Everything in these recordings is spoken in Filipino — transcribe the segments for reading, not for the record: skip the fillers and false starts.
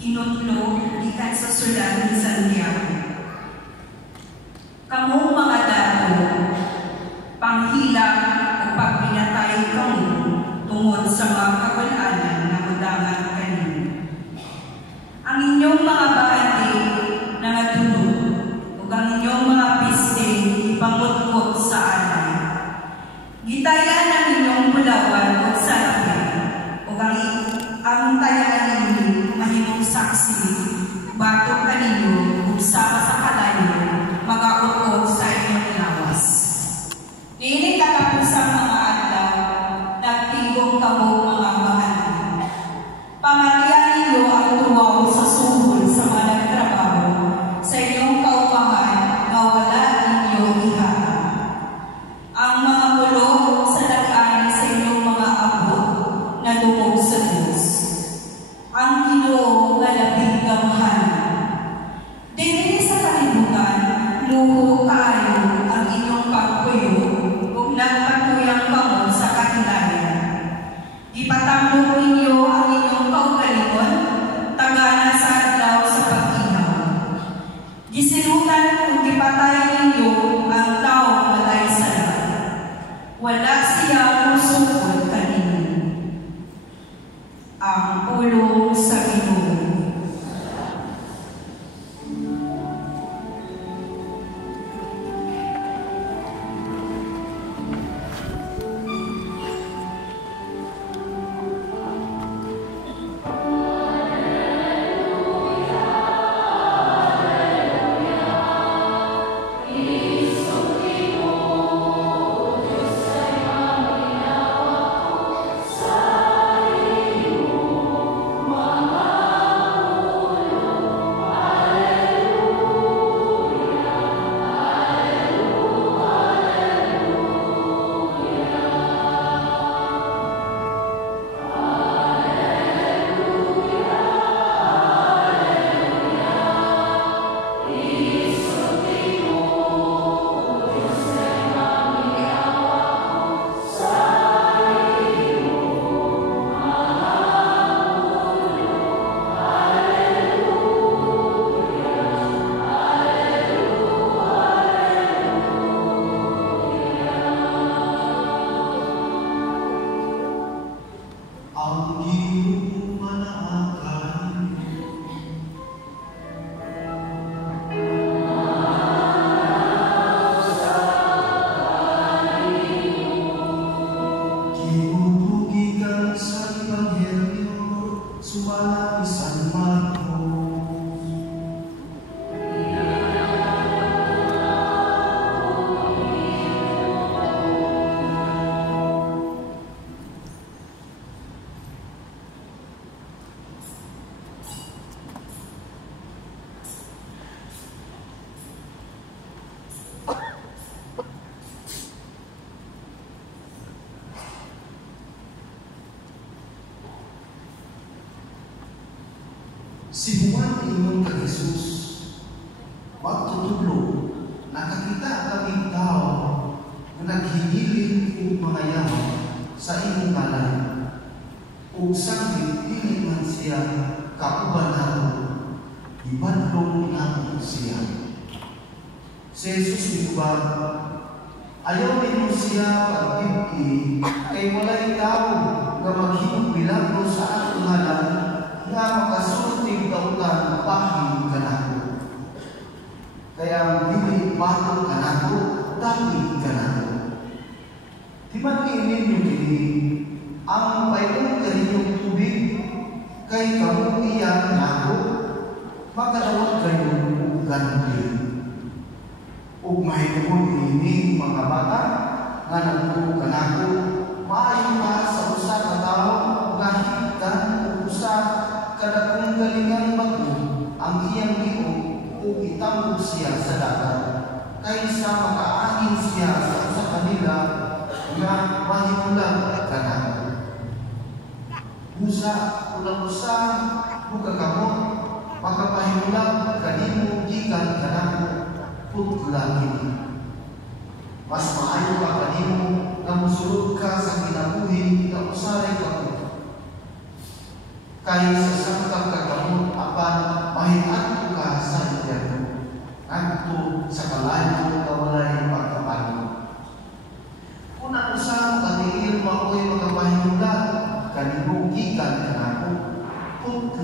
kinutlo gikan sa sulat ni Santiago. Kamong mga dato, panghilak o pagpinatay kamo tungod sa mga kabalanan na mudangan kanino. Ang inyong mga baati na natulog o ang inyong mga piste ipangutkot sa alay. Gitayan ang inyong bulawan o sarapin o ang tayaan ninyo mahimong saksi bato kanino kung sama sa kalayo mag-aukot sa inyong lawas. Niinig katapusang mga adlaw, nagtigong kamo mga mahal. Pamatian ninyo ang tuwaw sa suhol sa mga nagtrabaho sa inyong kaupahan na wala ninyo iharap. Ang mga bulok sa nag-ani sa inyong mga abot na dumog sa Diyos. Ang Ginoo nga labing gamhan. Dili sa kalibutan, luho kayo ang inyong pagpuyo kung nagpatuyang kamo sa kahilayan. Ipatambong ninyo ang inyong kaugalingon, tagana sa adlaw sa pag-inaw. Gisilutan kung ipatay ninyo ang taong matay sa lahat. Wala siya musukod kanino. Ang pulong sa Ginoo. Si Juan ingon kay Jesus, magtutublo, nakakita kami tao na naghihiling o mga yaman sa imong ngalan. Ug sangit dili man siya kauban nato, ibadlong nato siya. Si Jesus miguban, ayaw ninyo siya pag-ibig kay walay tao nga maghimong milagro sa atong ngalan nga makasulting kautan bahin kanako. Kaya dili bato kanako, dami kanako. Timan ninyo kini ang payong kaninyong tubig kay kamu iyan kanako, makadawat kayo ug ganti. Ug mahigugod ini mga bata nga nagtuo kanako, maayo na sa usa ka tawo nga higdan ug usa kada kung galingang bago ang iyang liog o itambog siya sa dagat kaysa makaangin siya sa kanila nga mahimulang kanako. Busa ulang-usa buka kamo makapahimulang kanimo gikan kanako putlangin. Mas maayo ka kanimo nga mosulod ka sa kinabuhi nga usaray ka kaysa sa sangkang kagamot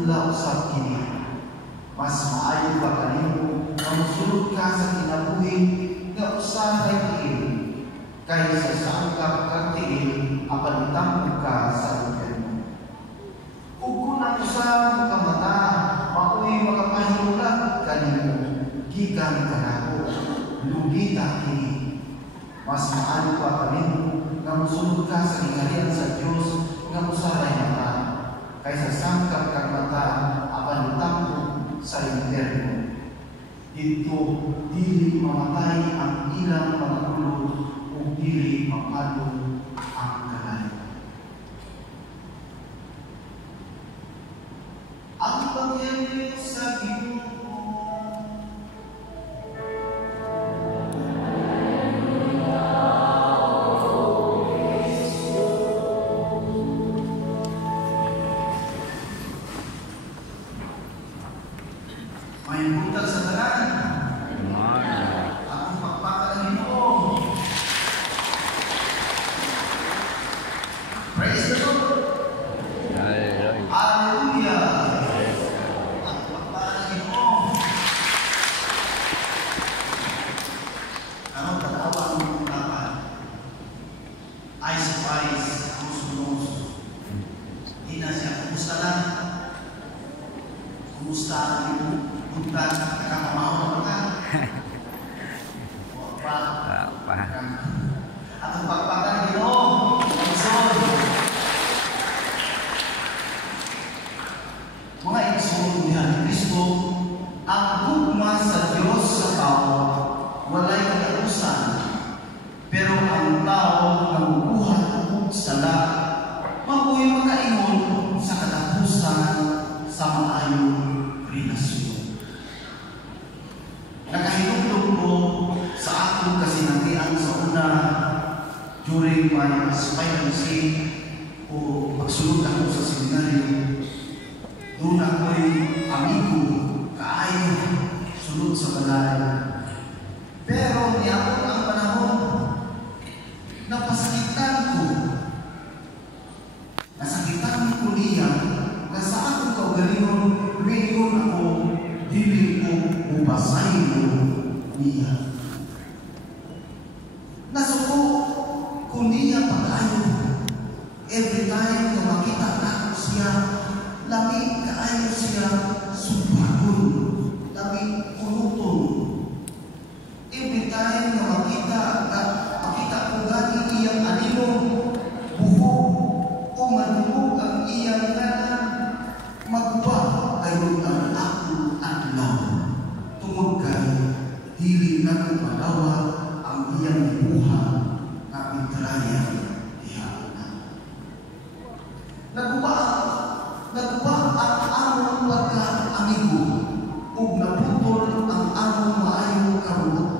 adlaw sa kini. Mas maayo pa kanimo nga mosulod ka sa kinabuhi nga usahay tiil kaysa sa angkap kag tiil apan itamog ka sa impierno. Ug kung ang usa ka mata mao'y makapahimulat kanimo gikan kanako lugita kini. Mas maayo pa kanimo nga mosulod ka sa ingalian sa Dios nga usahay mata kaysa sangkap kag mata apan itamog sa impierno. Dito dili mamatay ang ilang mga ulo o dili mapalo ang kalayo. Ang Ebanghelyo sa Ginoo. May buntag sa tanan. Akong pagpakalan Ginoo. Praise the Lord. Hallelujah. Akong pagpakalan Ginoo. Anong tanawa ng ungkapan? Eyes of eyes, nose to nose. Hindi na siya, kumusta lang? Kumusta ang iyong punta, nakakamaw na mga. Atong pagpakan Ginoo, igsoon. Mga igsoon niya ni Kristo, ang gugma sa Diyos sa tao, walay katapusan. Pero ang tao nagubuhat ug sala, mabuhay makaingon sa katapusan sa maayong relasyon. Nakahinumdum ko sa akong kasinatian sa una during my aspirancy o pagsulod ako sa seminaryo. Doon ako'y amigo, kaayo, sulod sa balay. Pero niabot ang panahon, napasakitan ko. Nasakitan ko niya na sa akong kaugalingon, mingon ako, dili ko ubasahin ko niya. Nasuko ko niya pag-ayo. Every time na makita na siya, lami kaayo siya subagon, lami punuton. Every time na makita ko gani iyang alimong buhok o manumog ang iyang ngalan, magwa kayo ang ako adlaw. Tungod kay dili na ko malawa ang iyang buha na mitraya diha na. Nagba ang among pagka-amigo ug naputol ang among maayong karuot.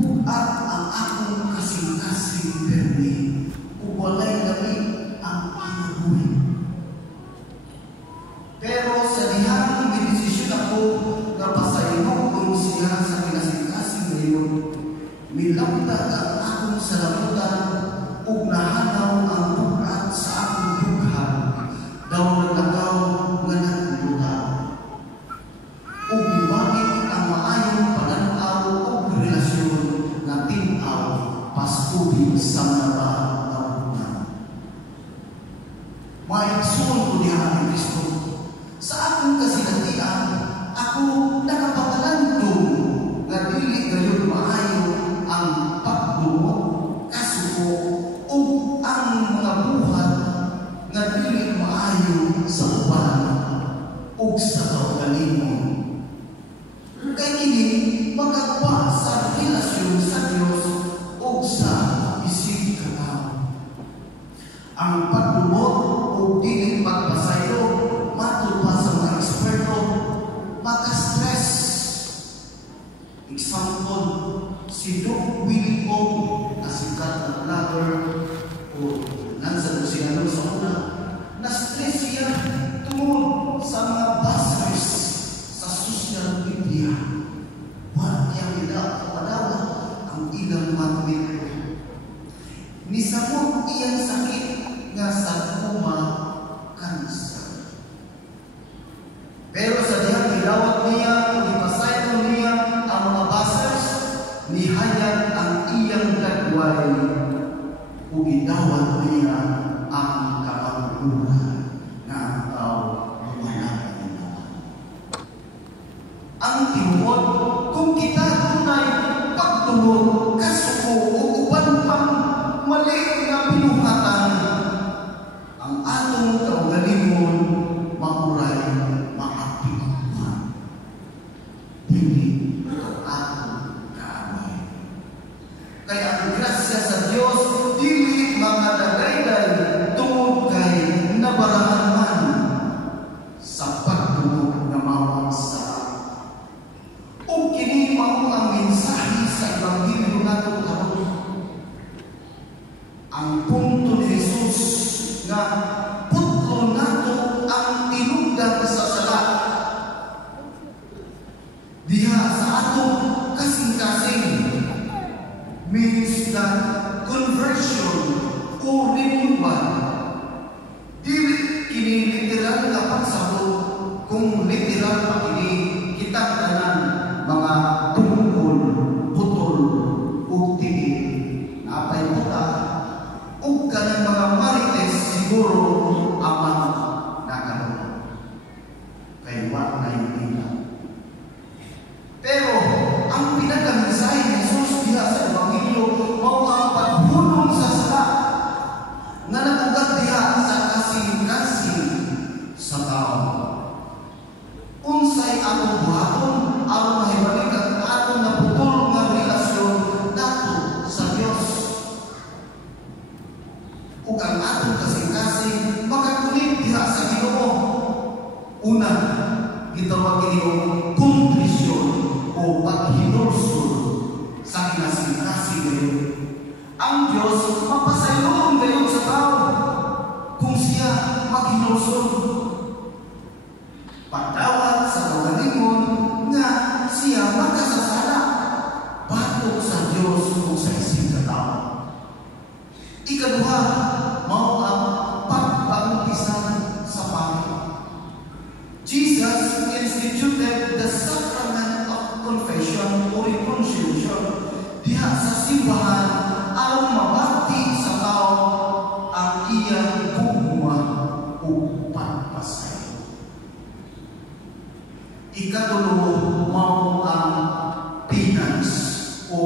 Buat ang akong kasing-kasing permi ug walay lami ang kinabuhi. Pero sa dihang minisisyon ako na pasayunon siya sa kinasing-kasing ngayon, milaptag ang akong salamutan ug nahanaw ang bukat sa akong dughan, daw nagtagaw nga nagbuta. Ug ibalik ang maayong pananaw ug relasyon na tinaw pastubi sa mga nabunan. Maigsoon ko diha ni Kristo. Sa akong kasinatian, ako nakapatalantong nga dili gayon maayo ang pagdumot, kasuko, o ang mga buhat nga dili maayo sa uban o sa kaugalingon. Kaya kini magagwa sa relasyon sa Diyos o sa isig katao. Ang pagdumot o dili pagpasayo matod pa sa mga eksperto, maka-stress. Example, si Doc Willie Ong, na sikat na vlogger o nansa siya sa una, na-stress siya tungod sa mga buzzers sa social media. Wala niya pinapadawa ang ilang matwid. Nisamot iyang sakit nga sarcoma cancer. gidawat niya, ipasaylo niya ang mga basers, nihayag ang iyang lagway, ug gidawat niya ang kapaguran na ang tao wala nila. Ang tinuod, kung kita tunay pagtuon, kasuko o uban pang mali na pinuhatan, ang atong kaugalingon mauray maapikuhan. Dili ang atong kaaway. Kaya ang grasya sa Dios dili makadagayday tungod kay nabarahan man sa pagtunog na mawag sa ug kini mao ang mensahe sa Ebanghelyo nato karon. Ang punto ni Jesus nga putlo nato ang tinugdan sa sala diha sa atong kasing-kasing means that conversion o renewal dili kini literal nga pagsabot kung literal pa kini kitang tanan mga tungkol, putol, ug tiil na apay puta ug kanang mga marites siguro amang nakaroon. Kaya wa na yung pero ang pinagamisahe ni Jesus diha sa Ebanghelyo mao ang paghunong sa sala nga nagugat diha sa kasing-kasing sa tao. Unsay atong buhaton aron mahibalik ang atong naputol nga relasyon nato sa Dios. Ug ang atong kasing-kasing makakulit diha sa Ginoo. Una, gitawag kini og kontrisyon o paghinulsol sa kinasing-kasing gayon. Ang Dios mapasayloon gayon sa tao kung siya maghinulsol. Pagdawat sa kaugalingon nga siya makasasala batok sa Dios o sa isig ka tao. Ikaduha, mao ang pagpangumpisan sa pangit. Jesus instituted the sacrament of confession o reconciliation diha sa simbahan aron mabati sa tao ang iyang gugma o pagpasay. Ikatulo, mao ang penance o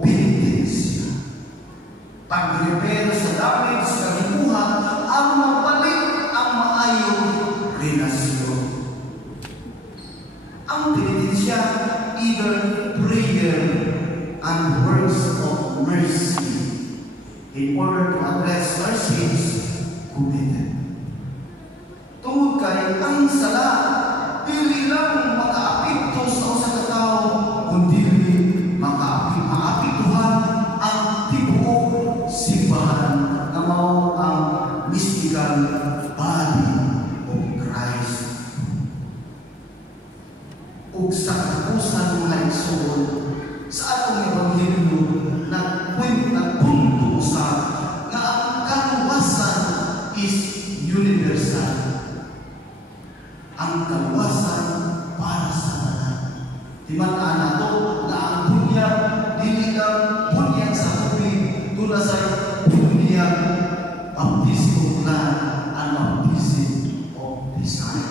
penitensya. Pag-repair sa damage sa kahimuhan ang mabalik ang maayong relasyon. Ang penitensya, either prayer and words of mercy in order to address our sins committed. Tungod kay ang sala dili lang makaapekto sa usa ka tawo kundi makaapektuhan ang tibuok simbahan nga mao ang mystical body of Christ. Ug sa katapusan mga igsoon sa atong Ebanghelyo nagpunto sa nga ang kaluwasan is universal. Ang kaluwasan para sa tanan. Timan-an nato na ang bunyag dili lang bunyag sa tubig, tula sa bunyag baptismo plan and baptism of the Son.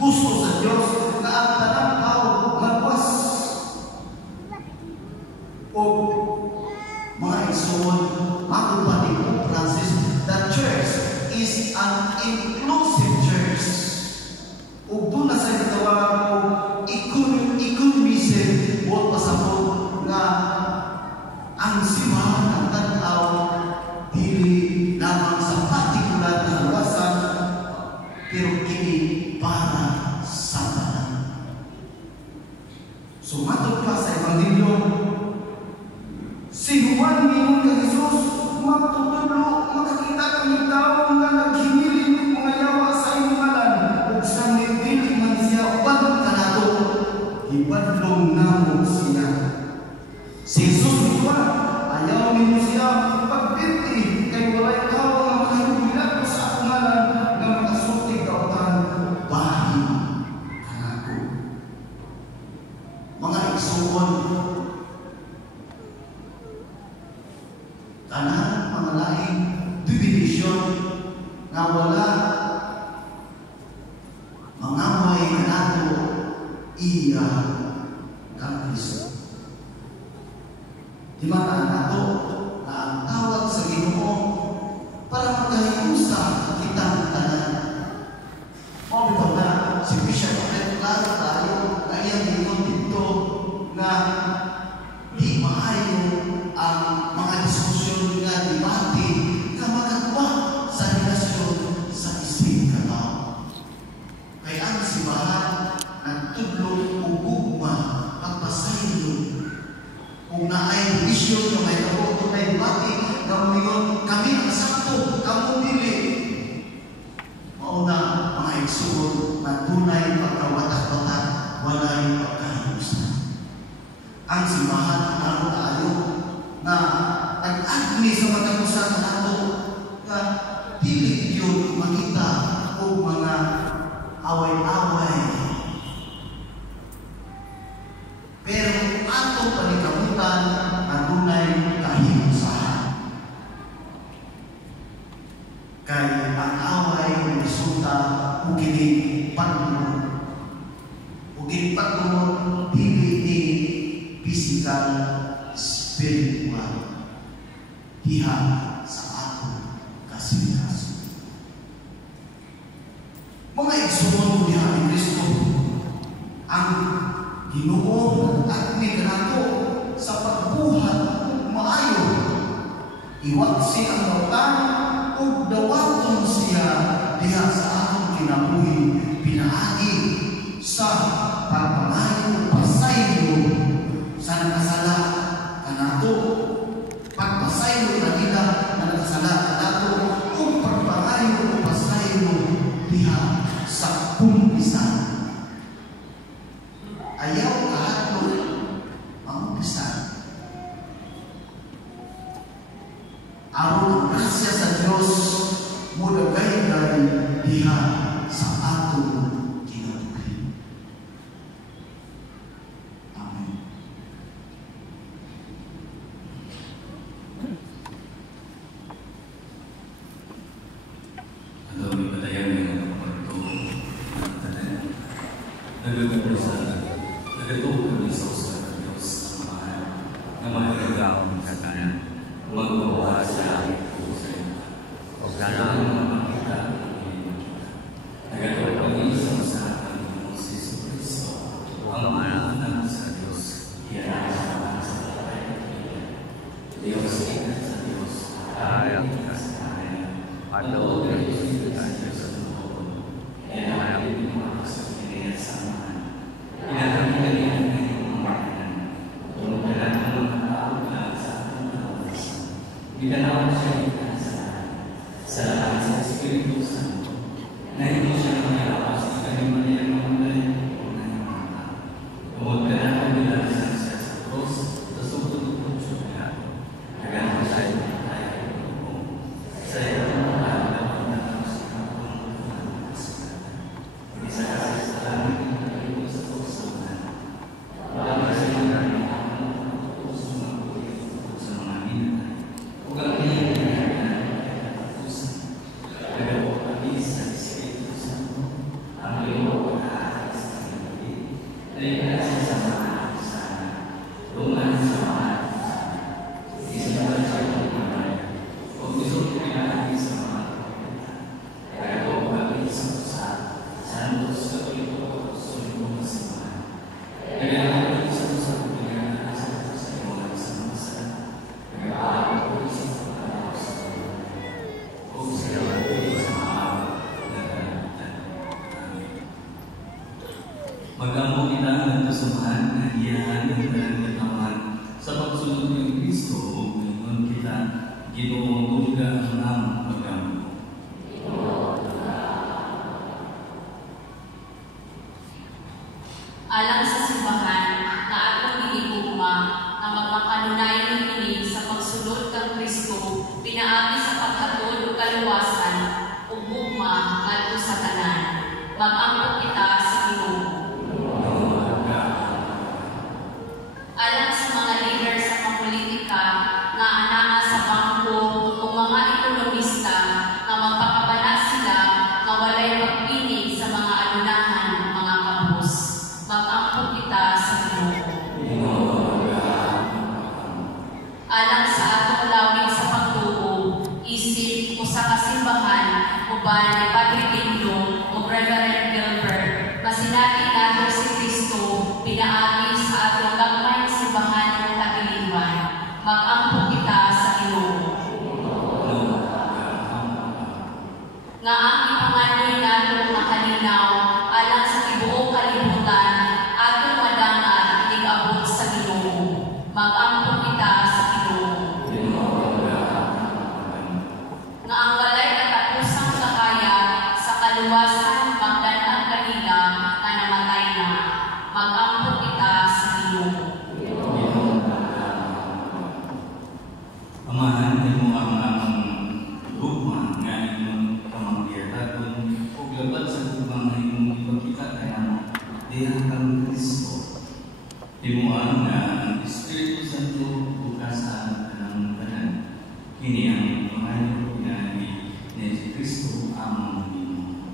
Gusto sa Dios na ang tanang tao magwas o mga igsoon makupati Pope Francis, the church is an inclusive church. Ug doon na sa gitawag ko economism o pasapot nga ang simbahan ng tanaw dili lamang sa partikular na luwasan pero kini para sa tanan. So matod pa sa Ebanghelyo, si Juan mingon kay Jesus, magtutulo makakita kami tao nga naghinilin mga yawa sa imong ngalan ug sa dili man siya uban kanato hibadlong namo siya. Si Jesus mismo ayaw nimo siya pagbinti kay walay tao nga makahibilat sa akong ngalan nga makasulti kautan bahin kanako. kondisyon na wala mangaway na nato iya kang Kristo. Di ba nato na ang tawag sa Ginoo para magkahiusa kita ang tanan. O bitaw na si Bishop klaro tayo na iyang gingon dito na di maayo ang mga diskusyon nga debate nga magagawa sa relasyon sa isig katao. Kaya ang simbahan nagtudlo o gugma pagpasaylo kung naay bisyon na may naboto na debate na umingon kami ang sakto, kamu dili. Mauna mga igsuon na tunay pagkawatak-watak walay pagkahiusa. Ang simbahan naroon tayo na nag-agni sa pagkakusa nato na dili yun makita o mga away-away. Pero ato panikamutan na tunay kahiusahan. Kaya ang away ng resulta o kining pagtunod. O kining pagtunod dili ni physical, spiritual. Diha sa ato kasilikaso. Mga igsuon diha ni Kristo ang Ginoo nag-agni kanato sa pagbuhat ug maayo. Iwat siya ang bawtan ug dawaton siya diha sa atong kinabuhi pinaagi sa pagpamayo pasaylo sa nakasala kanato. Pagpasaylo na nila na nakasala kanato ug pagpamayo o pasaylo diha sa kumpisan. Ayaw kahatlo ang umpisan. Aron ang grasya sa Diyos mudagay-gay diha sa atong kinabuhi. Amen. Hello, may patayan ng mga kapatid ng tanan. Nagatuho kami sa usapan ng Diyos ang mahal na mahalagang katanan. Magbawa sa aming puso. O sana ang makita ang makita. Nagatuho kami sa usapan ng Moses Cristo. Ang mahalagang sa Diyos. Iyan ang sa tatay at ina. Diyos ikat sa Diyos. Ayaw ka sa kanya. Patuloy sa Diyos sa Tuhan. Yan ang aming mga sa kanya sa samahan. Inatang kanilang ngayong makanan. Tumutalan ang mga tao na sa ating kawasan. Binanawan siya sa lahat sa Espiritu Santo. Na hindi siya mangyalawas sa kanyang maniyang mamalayan o kanyang mga tao. Tumutalan ang nilasan siya sa cross sa sumututupot siya kaya. Naganap siya yung tayo ng lupong. Sa iyo ang mga alaw na ang sikapong ng kasikatan. Isa kasi sa langit sa pusoan. Wala sa mga ang puso mabuhay sa mga minatay. Huwag ang pinagkakaroon ng puso. Nagawa kami sa Espiritu Santo kasimbahan uban ni Padre Dindo o Reverend Gilbert, masinabi nato si Kristo pinaagi sa atong gagmay simbahan ng katiliwan. Mag-ampo kita sa Ginoo. Nga ang ipangandoy nato nakalinaw alang sa tibuok kalibutan atong madangan inig-abot sa Ginoo. Mag-ampo kita sa Ginoo. Nga ang walay katapusang kakaya sa kaluwasan magdanang kanila na namatay na. Mag-ampo kita sa Ginoo. Amahan mo ang lugma nga imong pamangkiraton ug labat sa lugma nga imong ipakita kaya diha kang Kristo. Himuan nga ang Espiritu Santo bukasan kanang tanan. Kini ang pangayo nga ni Kristo among Ginoo.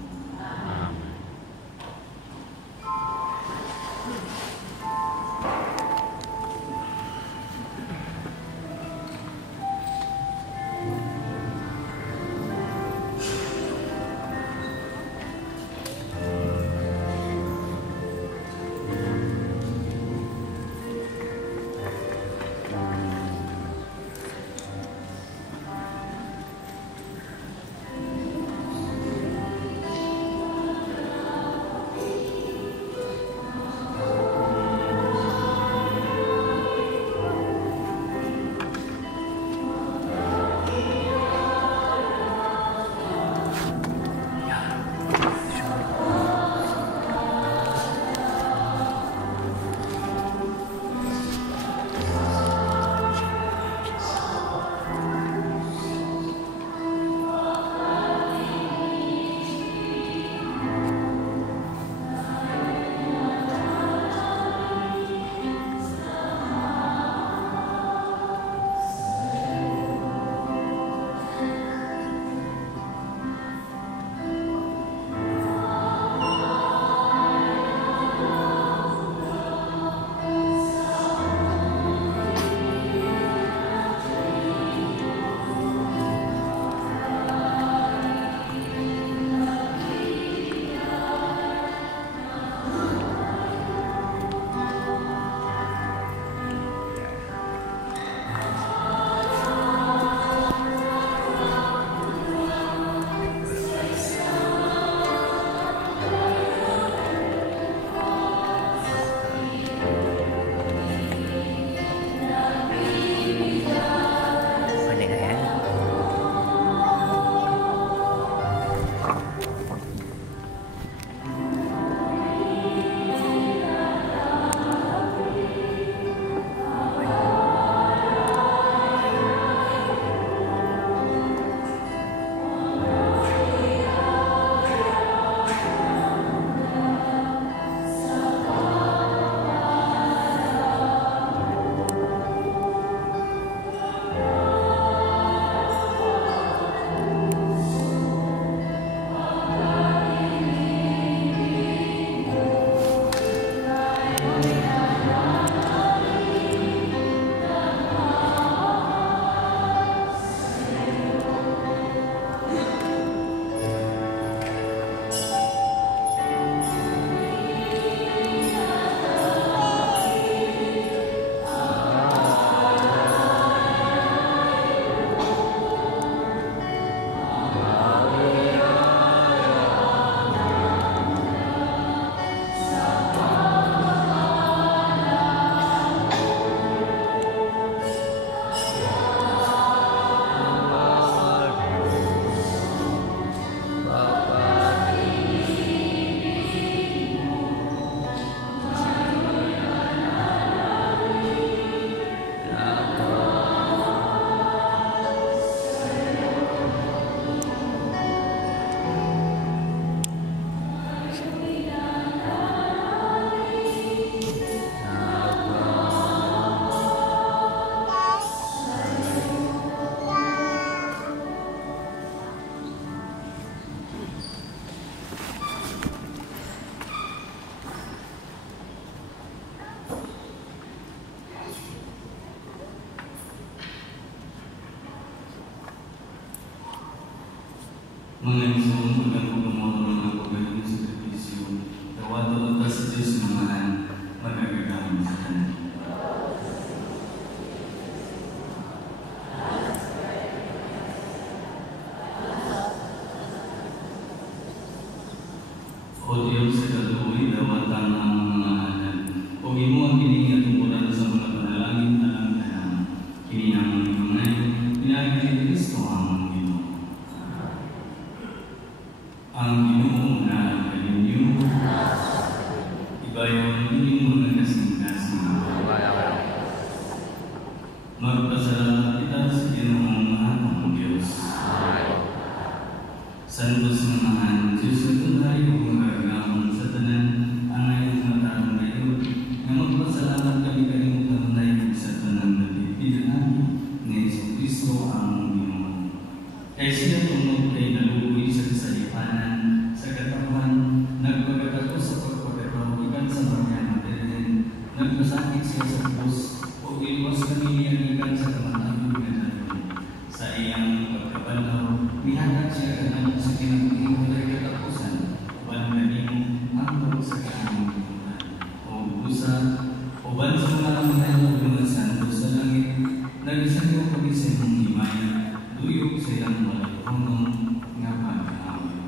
Mga igsoon, magandang pumulong ng pagkaling sa servisyo. Tawato at sa Diyos naman, magagagamit sa Kanya. O Diyos, sa katuloy, dawatan ang mga anak. O imo ang kiningat tungkulan sa mga panalangin alam na kininang mga pinagin ni Kristo ang Ginoo. Ang Ginoo na kaninyo, ibayon inyong mga kasing-kasing. Magpasalamat kita sa Ginoong Mahal Diyos. Santos naman, Diyos na tunay o magagawang sa tanan ang ngayong matarong ngayon na magpasalamat kami kayong tunay sa tanan na bibigyan namin ni Yesu Kristo ang Ginoo. Kaya siya tungkol kay nalugoy sa kasalipanan, sa katawan, nagpagkatapos sa pagpagkataw, ikan sa Maria Magdalene, nagmasakit siya sa krus, o iwas kami niya ikan sa kamatayon na natin. Sa iyang pagkabalaw, nihanap siya kanang sa kinagpilay katapusan, uban ganing mangtong sa kanang tutunan. O busa, uban sa mga mga mga santo sa langit, nag-isang pag-isip ng himaya, duyok sa ilang malagpunong nga pag-awit.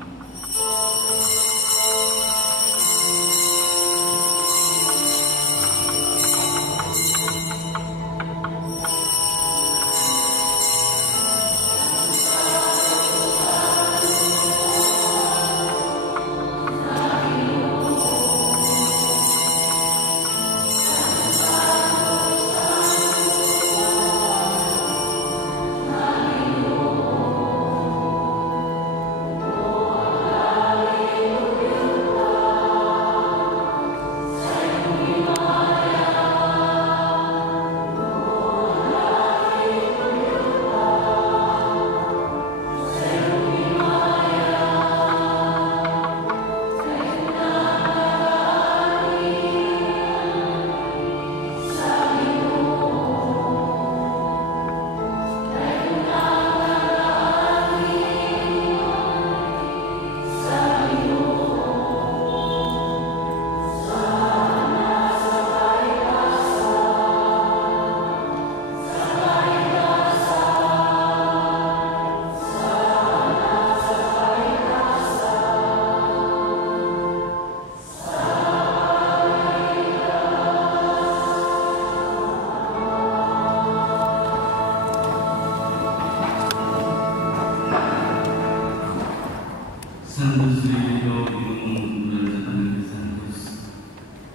Santos Rio, Ginong Bulan sa Tanang Santos,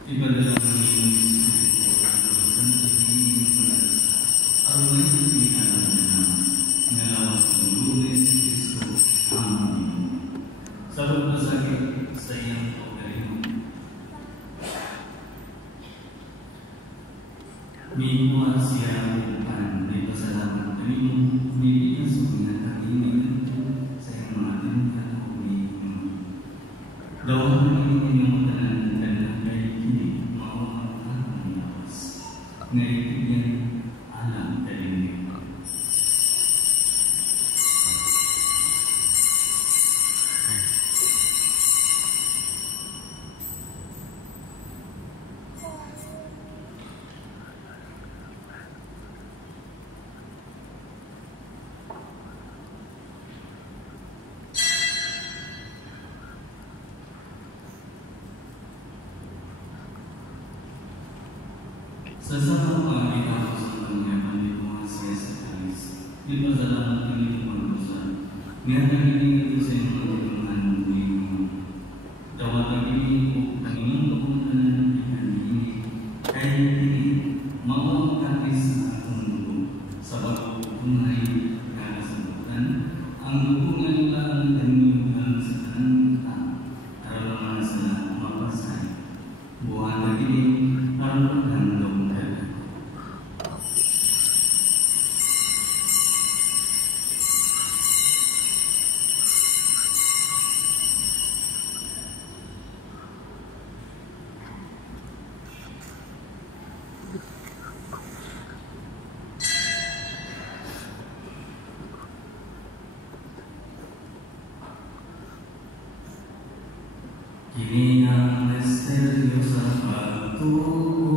ipadala ng Ginong Santos Rio, ang nagsisingan na ngalawas ng Lunes, Kristo, ang Ginoo. Sa pagpasakit sa iyang pagkalimot, minuha siya upan, ay pasalamat kanino, bibigyan sa pinatangin sa iyang mga tinutang. Dawan ng inyong tanan dan kay kini mao ang lawas. Ngayon alam talim. Sa sarang pangalaman sa pangyaman ni Pumas Yesus Christ, di pasalamat kami pagkusan. Ngayon nagiging ito sa inyong tulungan ng Panginoon. Dawatan kami po ang inyong kapuntanan ng pinanini, kaya hindi mawang katis sa akong dugo sa pagpupunay na kasabutan, ang dugungan nila ang damihan sa kanang tao, araw sa mapasay. Buwan na kinig, parang paghandong. Kini ang misteryo sa pagtuong.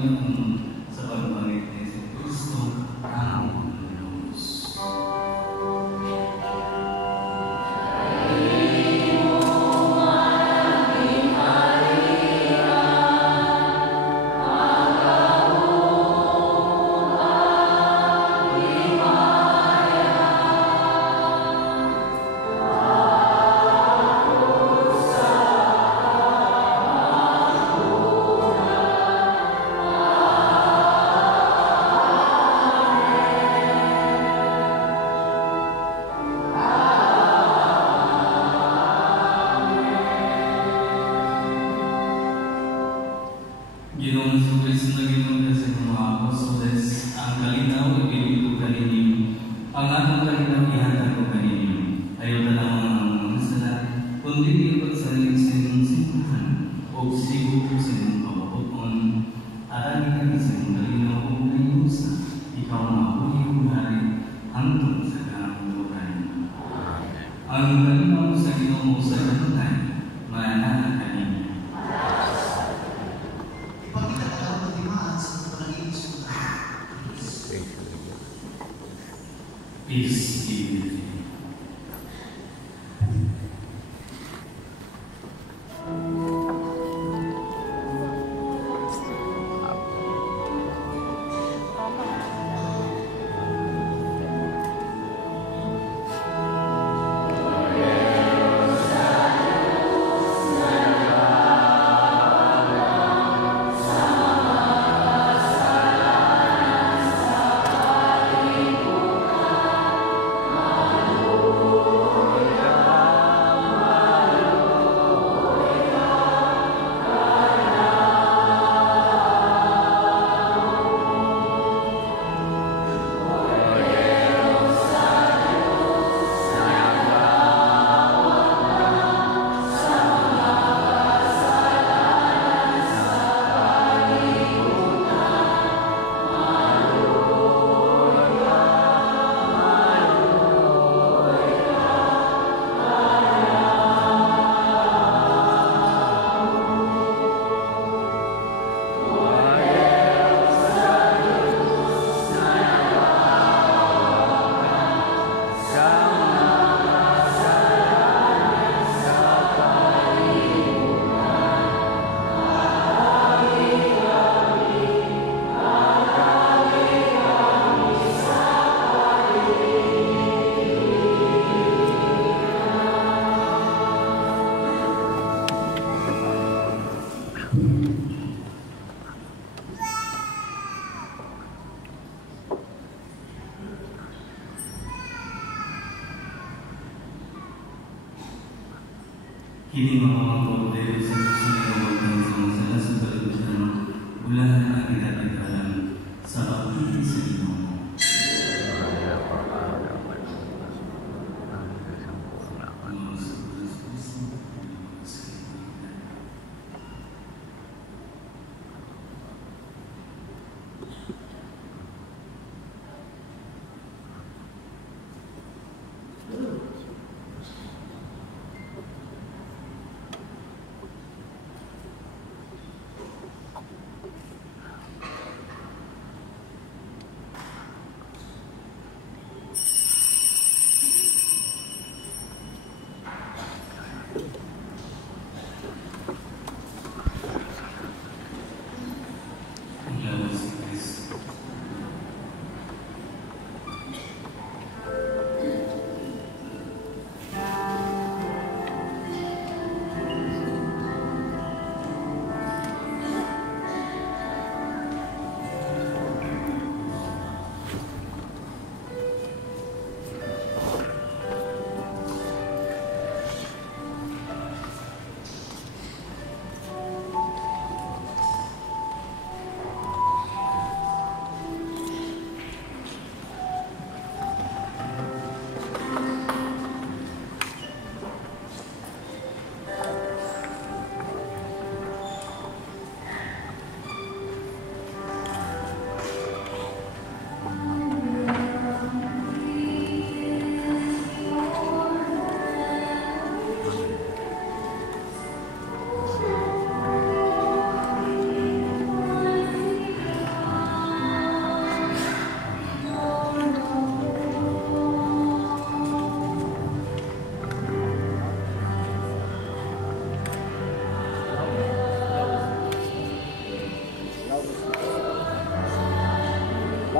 Panginoon sa pagpangit ni Kristo ang Diyos. Ginoong Jesucristo na ginugda sa mga apostoles, ang kalinaw ibibig ko kaninyo, ang atong kalinaw ihatag ko kaninyo. Ayaw na lamang ang mga sala, kundi ipag sa sining simpuhan, o siguro sa inyong kapaputon, at ang ikagin sa inyong kalinaw o kayusa, ikaw ang mabuhay hari, hangtong sa kaangkuhan. Ang kalinaw sa Ginoo sa kanunay, maanahan kaninyo. Peace be with you. Kini mga pagkakataon sa susunod na sama sa kalutusan, ulahan ang kinatagalan sa pagkakataon sa Ginoo.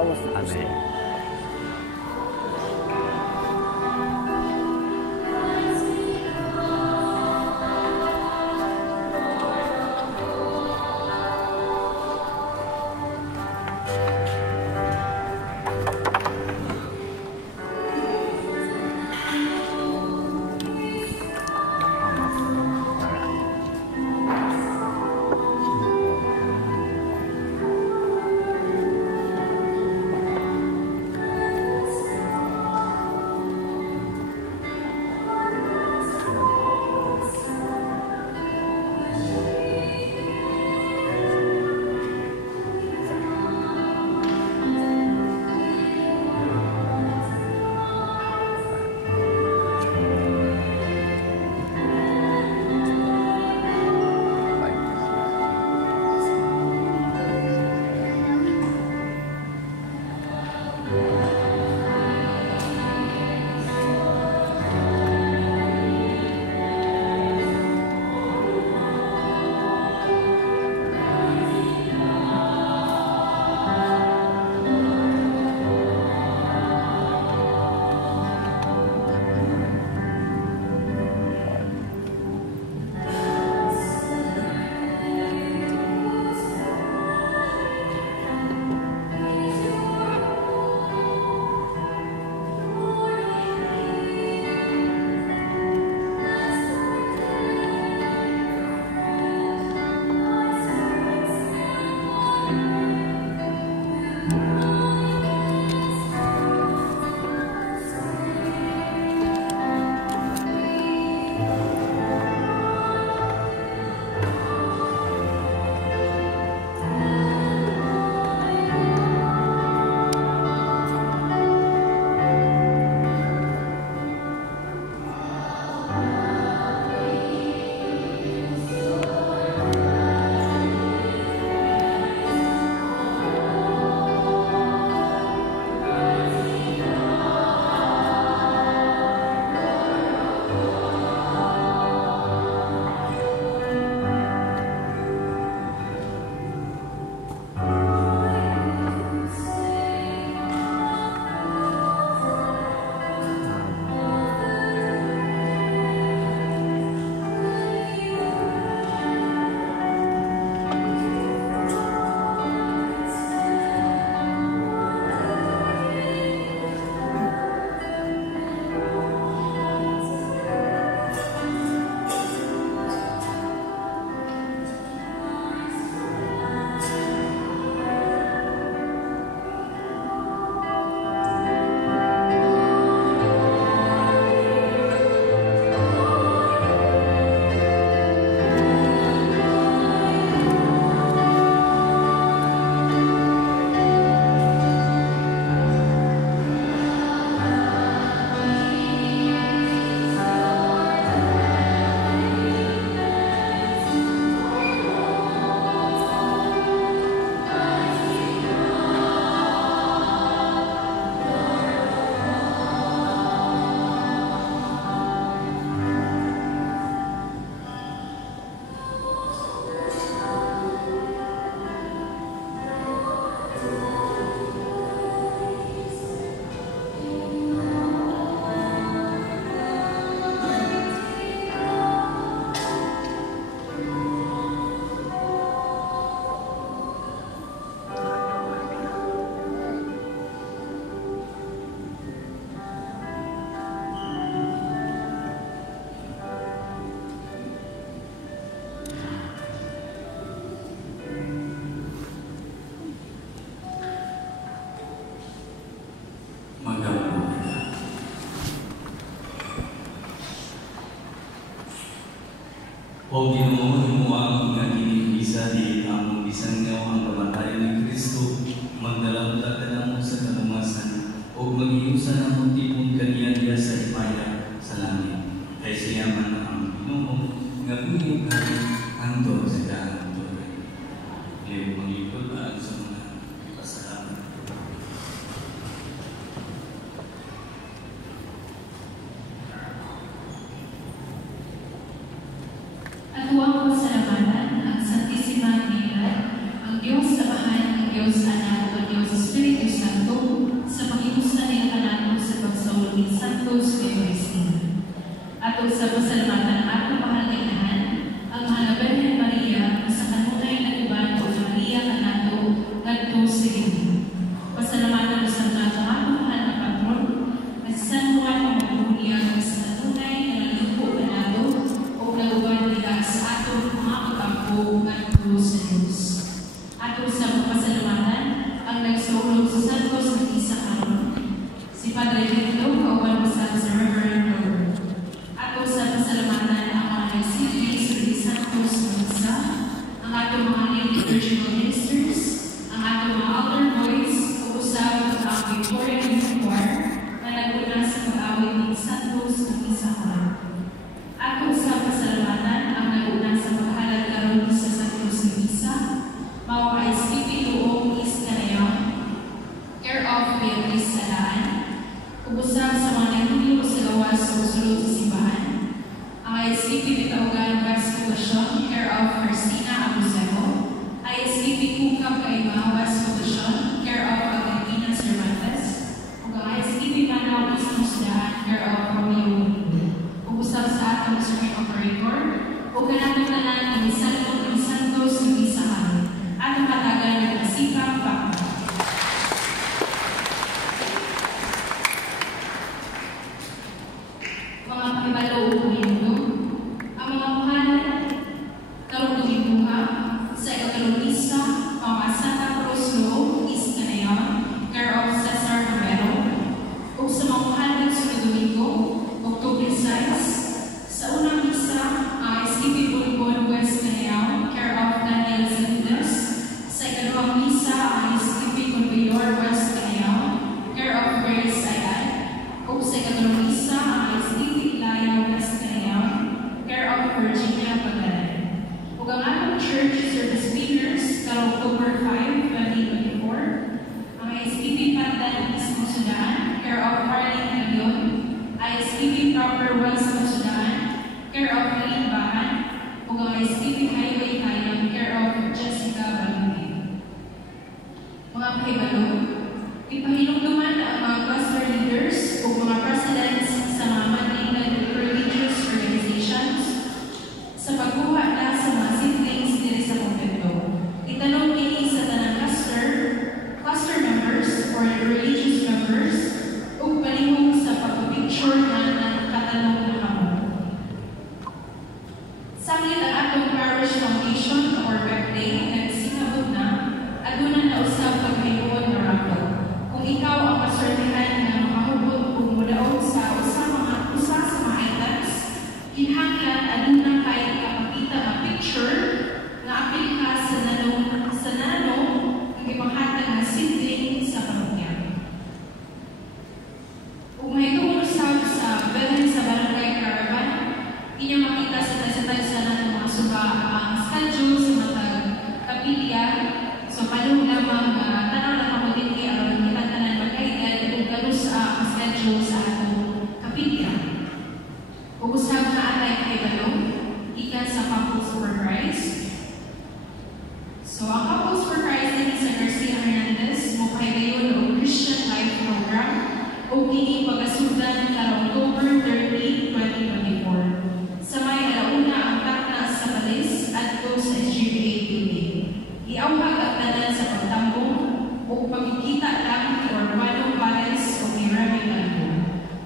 Amen. O Ginoo, himuang nga kinihisa di among bisan nga ang kamatayon ni Kristo, magdalaw ka namo sa kalumasan, o mag-iusan ang tipon kaniya diya sa ipaya sa langit. Kay siya man ang Ginoo, nga buyog ka anto sa daang tuloy. Ngayon mag-ikot sa mga pasalamat. At huwag pasalamatan ang Santisima Trinidad, ang Diyos Amahan, ang Diyos Anak, ang Diyos Espiritu Santo, sa pasalamatan at mahal na inahan, ang mahal na Birhen Maria, sa kanunay na uban o Maria kanato, ngadto sa Ginoo. Pasalamatan sa nato ang mahal na patron, na si San Juan ang magbubunyag sa kanunay na nalipo kanato, o nauban nila sa ato mga kakampo, ngadto sa Diyos. Ato sa pasalamatan, ang nagsaulog sa Santos ng isa karon, si Padre Tito, kauban sa Reverend Lord. Ato sa pasalamatan ang mga nagsilbi sa Santos ng isa, ang ato mga liturgical ministers, ang ato mga altar boys, o usab ang Victorian Youth Choir na naguna sa pag-awit ng Santos ng isa karon. Ato sa pasalamatan ang naguna sa paghalad karon sa Santos ng isa, mao ay Spirituong Iskanayon, care of Beatrice Salaan, ubusab sa mga nagtulong sa gawas sa usulod sa simbahan, ang ISPP Bitaugan Basculation, care of Marcina Abusero, ISPP Kukap Kaimawas Foundation, care of Agripina Cervantes, ug ang ISPP Manaw Isang Sudahan, care of Romeo ubusab sa atong Supreme Operator, ug kanatong tanan ni Santos ng isahan, atong katagan ng Asipang Pakma. Mga pakibalo o Domingo, ang mga muhanan, karong Dominguha, sa ikakalunisa, mga Santa Cruz Loob, Iskanayon, care of Cesar Romero, o sa mga muhanan sa Domingo, October 6, sa unang misa, ang STP Bulbon West Canayon, care of Daniel Zindes, sa ikalawang misa, ang STP Conveyor West Canayon, care of Grace Ayan, o sa ikalawang misa, ang STP Ilaya West Canayon, care of Virginia Pagalan. Ug ang atong church service leaders karong October 5, 2024, ang STP Pandan Mismo Sudan, care of Harley Caglion, ISPP Proper West Sudan, care of Lynn Bahan, ug ang ISPP Highway Thailand, care of Jessica Baluti. Mga pakibalo, ipahinumduman ang mga cluster leaders o mga presidents sa mga manlingan religious organizations sa pagkuha na sa mga siblings diri sa kumpento. Itanong kini sa tanang cluster members or religious members ug palihog sa pag-picture na katanong na kamo. Sanglit ang atong parish foundation or birthday nagsinabot na aduna na usab paghinuon nga raffle. Kung ikaw ang masortihan na makahubot kung mudaog sa usa sa mga items, kinahanglan aduna kay kapakita nga picture nga apil ka sa nanong ang ipanghatag nga sibling sa parokya. Kung may tumusab sa Belen sa Barangay Caravan, inyong makita sa tagsa ng mga suba ang schedule sa matag kapilya. So, palong lamang tanang na kamuditi ang kitatanan magkaitan kung gano'n sa schedule sa atong kapilya. Uusap na atay kaibalo, ikan sa Couples for Christ. So, ang Couples for Christ din sa Garcia Hernandez, mukaigayon o Christian Life Program, o kini pagasudan karong October 30, 2024. Sa may alauna ang takna sa Palis at go sa SGBA building. Iawhag ang tanan sa pagtambong o pagkikita lang ni Urbano Pares o ni Remy Lango.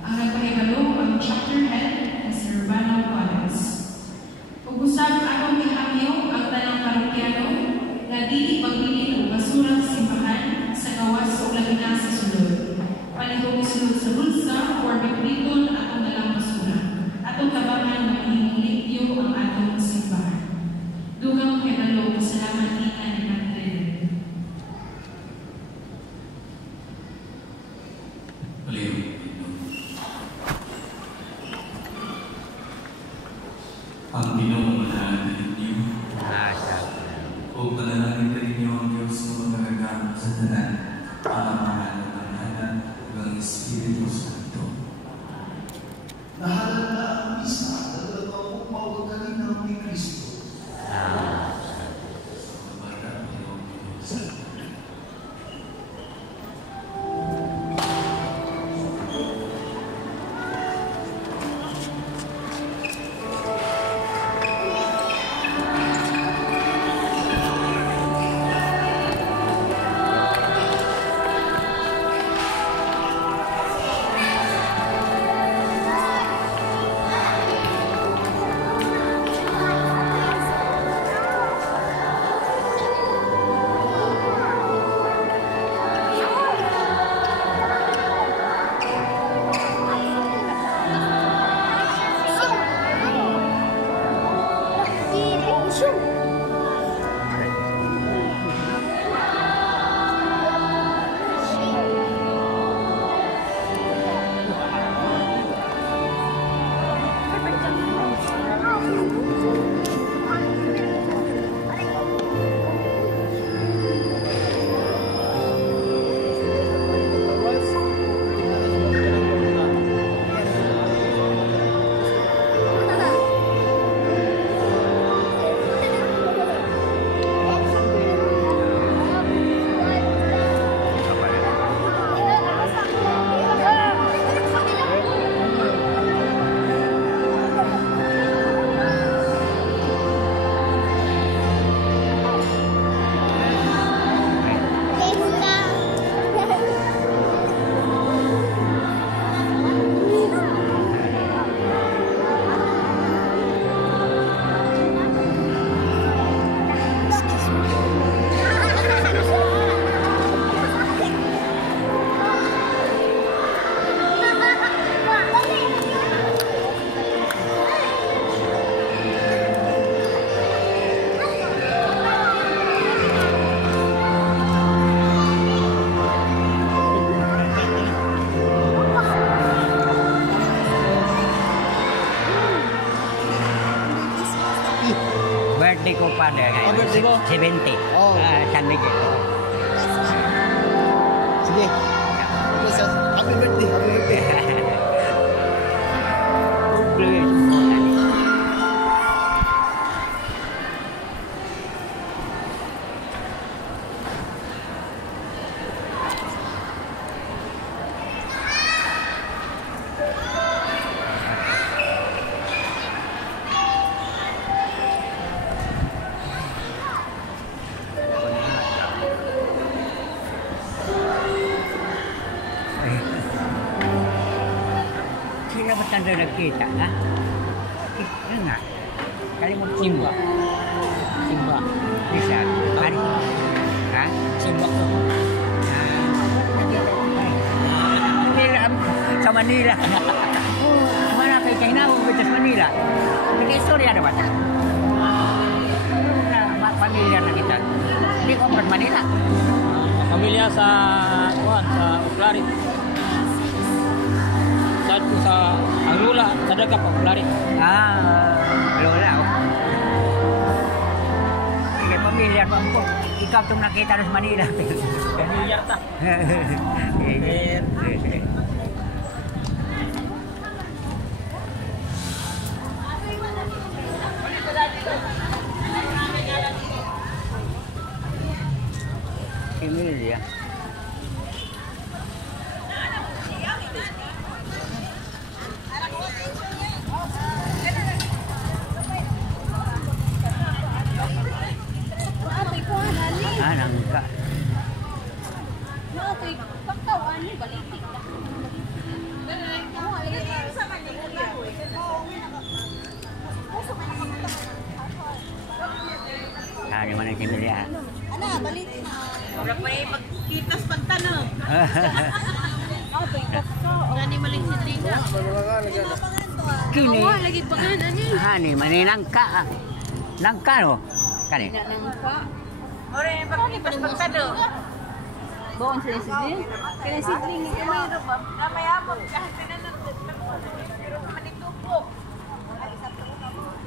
Ang nagpahibalo ang chapter head na si Urbano Pares. Ug-usab akong ihamyo ang tanang parokyano na dili magbili ng basura sa simbahan sa gawas o labi na sa sulod. Palihog sulod sa bulsa or bibliton atong dalang basura. Atong tabangan na mahimulityo ang atong simbahan. Dugang kibalo, salamat ina ni Magdalene. Ang pinumanahan ninyo, o panalangin ka ninyo ang Diyos na magagagamit sa tanan, Amahan ng Anak ng Espiritu Santo. Nahalal na ang misa at dalawang mawagaling ni Kristo. father ngayon. birthday mo? 70. Oh. San Miguel. Sige. Okay, sir. Happy birthday. Happy birthday. Sila ba tanda nagkita, ha? Yun nga. Kalimut Simba. Simba. Bisa. Hari. Ha? Simba ko. Manila, sa Manila. Mana kay Kainawang Bitas Manila. Hindi istorya na ba? Pamilya na kita. Hindi ko pag Manila. Pamilya sa Juan, sa Uklari. Sa ang lula, sa daga pa Uklari. Lola. Sige, pamilya ko po. Ikaw itong nakita sa Manila. Pamilya ta. Emilia. Nangka. Di mana si Emilia? Ano, balitin. Wala pa yung magkitas pagtanong. Gani maling sidlinga. Kini. Lagi panganan ni. Ani maninangka. Nangka no? Kani. Nangka. Ora yung pagkitas pagtanong. Boon sila sidling. Kaya sidling ni Kamiro ba? Namayamot kahit pinanunod. Pero manitupo.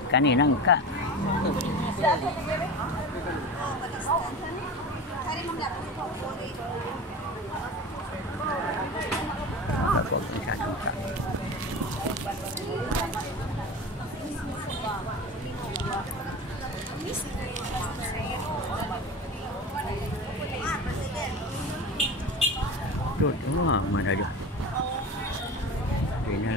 Kani nangka. Tuh, mana aja? Ini.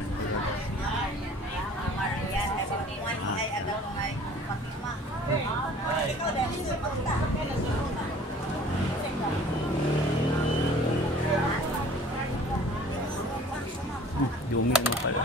Dumi mo pala.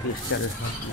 Crystal House.